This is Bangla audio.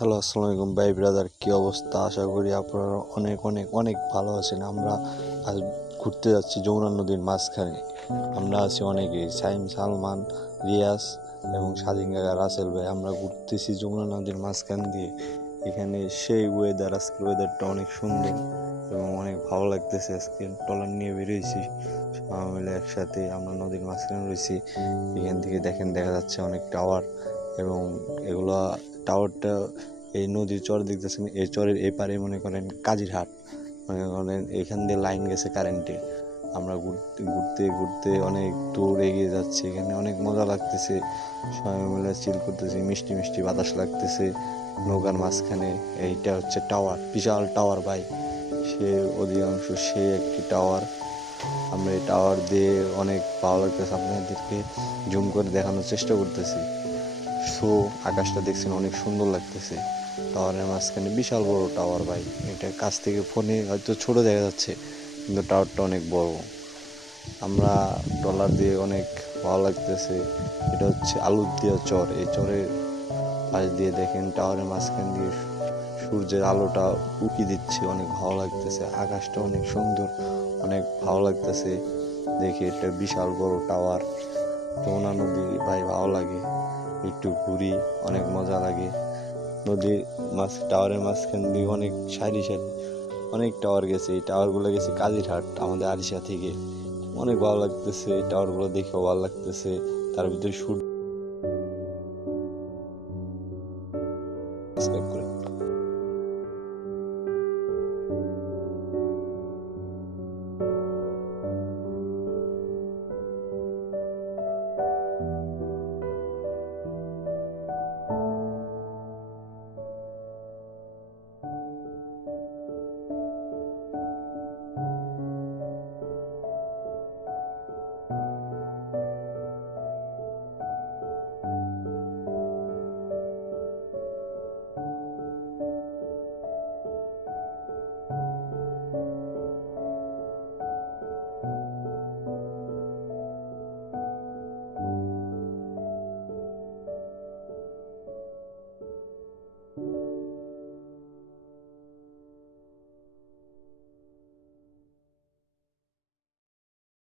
হ্যালো, আসসালামু আলাইকুম ভাই ব্রাদার, কী অবস্থা? আশা করি আপনারা অনেক অনেক অনেক ভালো আছেন। আমরা আজ ঘুরতে যাচ্ছি যমুনা নদীর মাঝখানে। আমরা আছি অনেকেই, সাইম, সালমান, রিয়াজ এবং স্বাধীন কাকা, রাসেল ভাই। আমরা ঘুরতেছি যমুনা নদীর মাঝখান দিয়ে। এখানে সেই ওয়েদার, আজকের ওয়েদারটা অনেক সুন্দর এবং অনেক ভালো লাগতেছে। আজকে ট্রলার নিয়ে বেরিয়েছি সবাই মিলে একসাথে। আমরা নদীর মাঝখানে রয়েছি। এখান থেকে দেখা যাচ্ছে অনেক টাওয়ার এবং এগুলা টাওয়ারটা এই নদীর চর দেখতেছেন। এই চরের এপারে মনে করেন কাজিরহাট, মনে করেন এখান দিয়ে লাইন গেছে কারেন্টে। আমরা ঘুরতে ঘুরতে ঘুরতে অনেক দূর এগিয়ে যাচ্ছি। এখানে অনেক মজা লাগতেছে, সবাই মিলে চিল করতেছি, মিষ্টি মিষ্টি বাতাস লাগতেছে নৌকার মাঝখানে। এইটা হচ্ছে টাওয়ার, বিশাল টাওয়ার ভাই, সে অধিকাংশ সে একটি টাওয়ার। আমরা এই টাওয়ার দিয়ে অনেক ভালো লাগতেছে, আপনাদেরকে জুম করে দেখানোর চেষ্টা করতেছি। সো আকাশটা দেখছেন, অনেক সুন্দর লাগতেছে। টাওয়ারের মাঝখানে বিশাল বড় টাওয়ার ভাই। এটা কাছ থেকে ফোনে হয়তো ছোট দেখা যাচ্ছে, কিন্তু টাওয়ারটা অনেক বড়। আমরা ট্রলার দিয়ে অনেক ভালো লাগতেছে। এটা হচ্ছে আলুদিয়া চর। এই চরের পাশ দিয়ে দেখেন টাওয়ারের মাঝখান দিয়ে সূর্যের আলোটা উকি দিচ্ছে, অনেক ভালো লাগতেছে। আকাশটা অনেক সুন্দর, অনেক ভালো লাগতেছে দেখে। এটা বিশাল বড় টাওয়ার। যমুনা নদী ভাই ভালো লাগে, একটু ঘুরি, অনেক মজা লাগে। নদীর টাওয়ারের মাঝখান দিয়ে অনেক সারি সারি অনেক টাওয়ার গেছে। এই টাওয়ারগুলো গেছে কাজিরহাট, আমাদের আরিশা থেকে। অনেক ভালো লাগতেছে, এই টাওয়ারগুলো দেখেও ভালো লাগতেছে। তার ভিতরে সূর্য করে